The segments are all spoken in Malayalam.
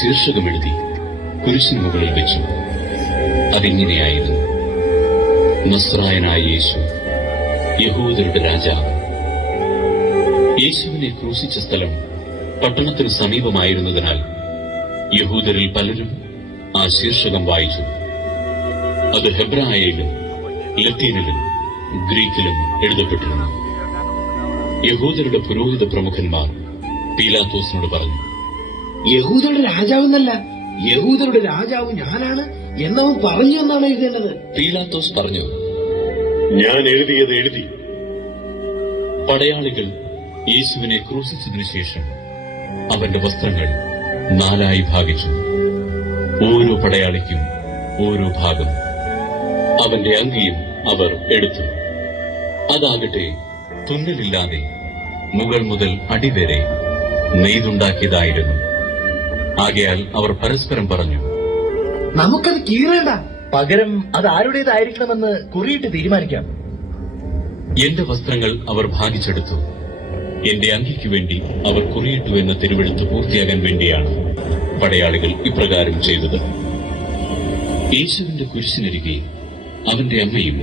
ശീർഷകമെഴുതി കുരിശിന് മുകളിൽ വെച്ചു. അതിങ്ങനെയായിരുന്നു: നസ്രായനായ യേശു, യഹൂദരുടെ രാജാവ്. യേശുവിനെ ക്രൂശിച്ച സ്ഥലം പട്ടണത്തിന് സമീപമായിരുന്നതിനാൽ യഹൂദരിൽ പലരും ആ ശീർഷകം വായിച്ചു. അത് ഹെബ്രായയിലും ലത്തീനിലും ഗ്രീക്കിലും എഴുതപ്പെട്ടിരുന്നു. യഹൂദരുടെ പുരോഹിത പ്രമുഖന്മാർ പീലാത്തോസിനോട് പറഞ്ഞു, യഹൂദരുടെ രാജാവെന്നല്ല, യഹൂദരുടെ രാജാവ് ഞാനാണ് എന്നവൻ പറഞ്ഞു എന്നാണ് എഴുതേണ്ടത്. പീലാത്തോസ് പറഞ്ഞു, ഞാൻ എഴുതിയത് എഴുതി. പടയാളികൾ യേശുവിനെ ക്രൂശിച്ചതിനു ശേഷം അവന്റെ വസ്ത്രങ്ങൾ 4 ഭാഗിച്ചു. ഓരോ പടയാളിക്കും ഓരോ ഭാഗം. അവന്റെ അങ്കിയും അവർ എടുത്തു. അതാകട്ടെ തുന്നലില്ലാതെ മുകൾ മുതൽ അടിവരെ നെയ്തുണ്ടാക്കിയതായിരുന്നു. ആകയാൽ അവർ പരസ്പരം പറഞ്ഞു, നമുക്കത് കീറേണ്ട, പകരം അത് ആരുടേതായിരിക്കണമെന്ന് കുറിയിട്ട് തീരുമാനിക്കാം. എന്റെ വസ്ത്രങ്ങൾ അവർ ഭാഗിച്ചെടുത്തു. എന്റെ അങ്കിക്ക് വേണ്ടി അവർ കുറിയിട്ടു എന്ന തിരുവെഴുത്ത് പൂർത്തിയാകാൻ വേണ്ടിയാണ് പടയാളികൾ ഇപ്രകാരം ചെയ്തത്. യേശുവിന്റെ കുരിശിനരികെ അവന്റെ അമ്മയും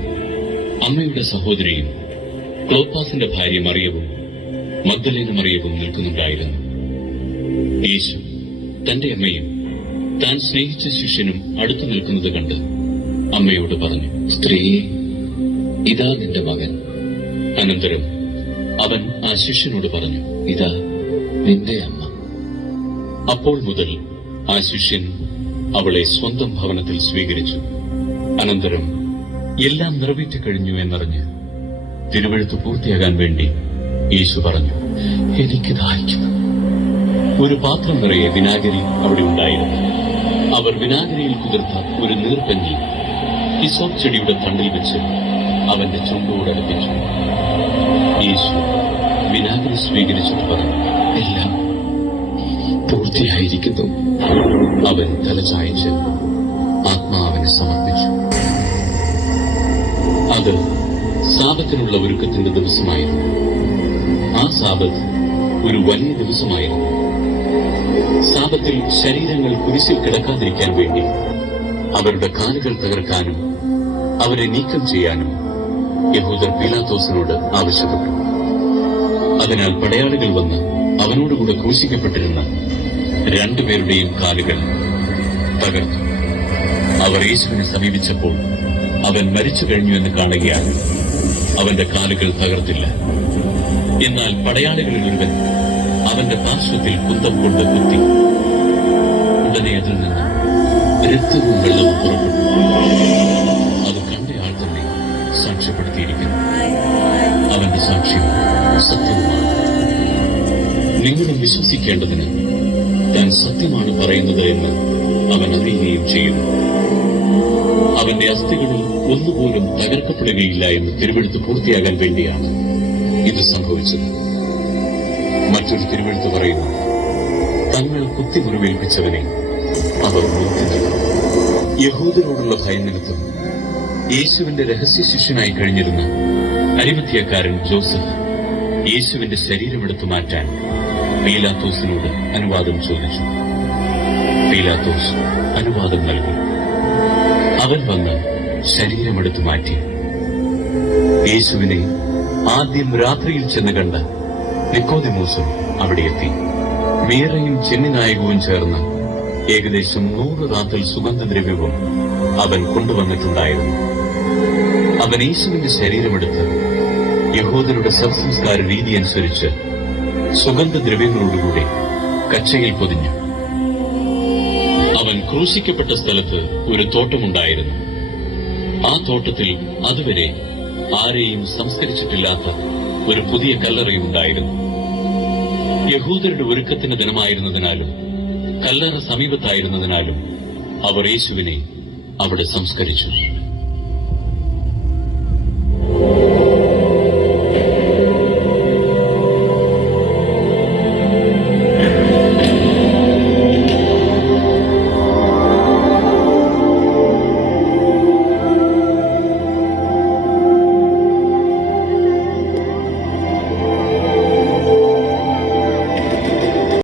അമ്മയുടെ സഹോദരിയും ക്ലോപ്പാസിന്റെ ഭാര്യ മറിയവും മഗ്ദലേന മറിയവും നിൽക്കുന്നുണ്ടായിരുന്നു. യേശു തന്റെ അമ്മയും താൻ സ്നേഹിച്ച ശിഷ്യനും അടുത്തു നിൽക്കുന്നത് കണ്ട് അമ്മയോട് പറഞ്ഞു, സ്ത്രീയെ, ഇതാ നിന്റെ മകൻ. അനന്തരം അവൻ ആ ശിഷ്യനോട് പറഞ്ഞു, ഇതാ നിന്റെ അമ്മ. അപ്പോൾ മുതൽ ആ ശിഷ്യൻ അവളെ സ്വന്തം ഭവനത്തിൽ സ്വീകരിച്ചു. അനന്തരം എല്ലാം നിറവേറ്റിക്കഴിഞ്ഞു എന്നറിഞ്ഞ് തിരുവെഴുത്ത് പൂർത്തിയാകാൻ വേണ്ടി യേശു പറഞ്ഞു, എനിക്ക് ദാഹിക്കുന്നു. ഒരു പാത്രം നിറയെ വിനാഗിരി അവിടെ ഉണ്ടായിരുന്നു. അവർ വിനാഗിരിയിൽ കുതിർത്ത ഒരു നീർപ്പഞ്ഞി ഹിസോപ്പ് ചെടിയുടെ തണ്ടിൽ വെച്ച് അവന്റെ ചുണ്ടോടടുപ്പിച്ചു. യേശു വിനാഗിരി സ്വീകരിച്ചിട്ട് പറഞ്ഞു, എല്ലാം പൂർത്തിയായിരിക്കുന്നു. അവൻ തലചായ്ച്ച് ആത്മാവിനെ സമർപ്പിച്ചു. അത് സാബത്തിനുള്ള ഒരുക്കത്തിന്റെ ദിവസമായിരുന്നു. ആ സാബത്ത് ഒരു വലിയ ദിവസമായിരുന്നു. സാബത്തിൽ ശരീരങ്ങൾ കുരിശിൽ കിടക്കാതിരിക്കാൻ വേണ്ടി അവരുടെ കാലുകൾ തകർക്കാനും അവരെ നീക്കം ചെയ്യാനും യഹൂദർ പീലാത്തോസിനോട് ആവശ്യപ്പെട്ടു. അതിനാൽ പടയാളികൾ വന്ന് അവനോടുകൂടെ ക്രൂശിക്കപ്പെട്ടിരുന്ന 2 പേരുടെയും കാലുകൾ തകർത്തു. അവർ യേശുവിനെ സമീപിച്ചപ്പോൾ അവൻ മരിച്ചു കഴിഞ്ഞു എന്ന് കാണുകയാണ്. അവന്റെ കാലുകൾ തകർത്തില്ല. എന്നാൽ പടയാളികളിൽ ഒരുവൻ അവന്റെ പാർശ്വത്തിൽ കുന്തം കൊണ്ട് കുത്തി. ഉടനെ അതിൽ നിന്ന് രക്തവും വെള്ളവും പുറപ്പെട്ടു. അത് കണ്ടയാൾ തന്നെ സാക്ഷ്യപ്പെടുത്തിയിരിക്കുന്നു. അവന്റെ സാക്ഷ്യം സത്യവുമാണ്. നിങ്ങളും വിശ്വസിക്കേണ്ടതിന് താൻ സത്യമാണ് പറയുന്നത് എന്ന് അവൻ അറിയുകയും ചെയ്യുന്നു. അവന്റെ അസ്ഥികളിൽ ഒന്നുപോലും തകർക്കപ്പെടുകയില്ല എന്ന് തിരുവെഴുത്ത് പൂർത്തിയാകാൻ വേണ്ടിയാണ് ഇത് സംഭവിച്ചത്. മറ്റൊരു തിരുവെഴുത്ത് പറയുന്നു, തങ്ങൾ കുത്തിമുറിവേൽപ്പിച്ചവനെ അവർ മുറിഞ്ഞു. യഹൂദരോടുള്ള ഭയം നിമിത്തം യേശുവിന്റെ രഹസ്യ ശിഷ്യനായി കഴിഞ്ഞിരുന്ന അരിമത്യക്കാരൻ ജോസഫ് യേശുവിന്റെ ശരീരമെടുത്തു മാറ്റാൻ പീലാത്തോസിനോട് അനുവാദം ചോദിച്ചു. പീലാത്തോസ് അനുവാദം നൽകി. അവൻ വന്ന് ശരീരമെടുത്തു മാറ്റി. യേശുവിനെ ആദ്യം രാത്രിയിൽ ചെന്ന് കണ്ട നിക്കോദെമോസും അവിടെ എത്തി. മീറയും ചെന്നിനായകവും ചേർന്ന് ഏകദേശം 100 റാത്തൽ സുഗന്ധദ്രവ്യവും അവൻ കൊണ്ടുവന്നിട്ടുണ്ടായിരുന്നു. അവൻ യേശുവിന്റെ ശരീരമെടുത്ത് യഹൂദരുടെ ശവസംസ്കാര രീതി അനുസരിച്ച് സുഗന്ധദ്രവ്യങ്ങളോടുകൂടി കച്ചയിൽ പൊതിഞ്ഞു. അവൻ ക്രൂശിക്കപ്പെട്ട സ്ഥലത്ത് ഒരു തോട്ടമുണ്ടായിരുന്നു. ആ തോട്ടത്തിൽ അതുവരെ ആരെയും സംസ്കരിച്ചിട്ടില്ലാത്ത ഒരു പുതിയ കല്ലറയുണ്ടായിരുന്നു. യഹൂദരുടെ ഒരുക്കത്തിന്റെ ദിനമായിരുന്നതിനാലും കല്ലറ സമീപത്തായിരുന്നതിനാലും അവർ യേശുവിനെ അവിടെ സംസ്കരിച്ചു.